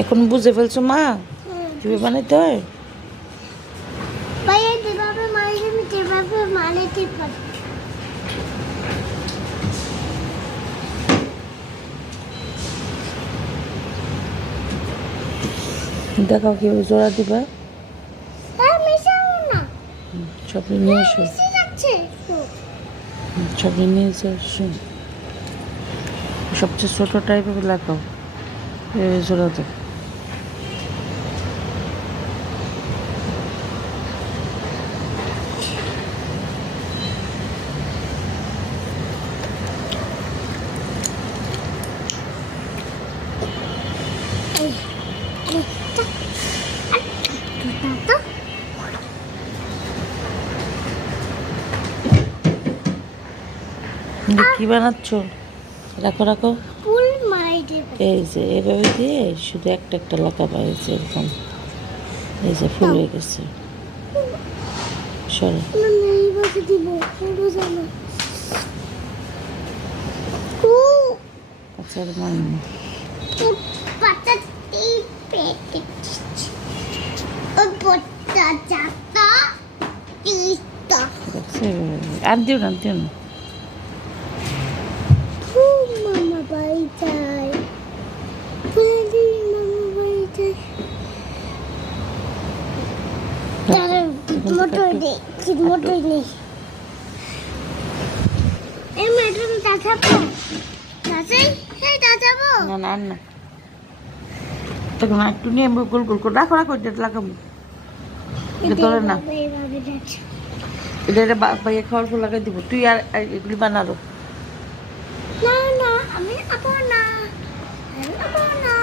এখন বুঝে ফেলছো মা কিভাবে বানাইতে হয়? ভাইয়া যেভাবে মারিয়ে আমি যেভাবে বানাতে পারি। দেখাও কিভাবে জোড়া দিবা। হ্যাঁ মিশাও না। সব নিয়ে এসো, মিশে যাচ্ছে তো। সব নিয়ে এসো। সবচেয়ে ছোট টাইপের লাগাও, এভাবে জোড়া দাও। কি বানাচ্ছ? রাখো রাখো। ফুল মারাই দেব। এই যে এভাবে দিয়ে শুধু একটা একটা লাগাবা, এই যে এরকম, এই যে ফুল হয়ে গেছে। সরো। না এই বাসে দিব পুরো জানা। ও আচ্ছা আর মারবো না। পাতা পেটে ও পড়তা যাতা তিস্তা দেখছো এভাবে। আর দিও না, দিও না। মামা বাড়ি যাই বলি মামা বাড়ি যাই তার মোটর নেই মোটর নেই এই মেট্রো চাচাবো চাচাই হ্যাঁ চাচাবো না না আর না, তখন একটু নিয়ে গোল গোল করে রাখো রাখো, এটা লাগাবো। এটা ধরে না, এইভাবে যাচ্ছে এটা ভাইয়া খাওয়ার পর লাগাই দিব। তুই আর এগুলি বানারো। না না আমি আপো না আমি আপো না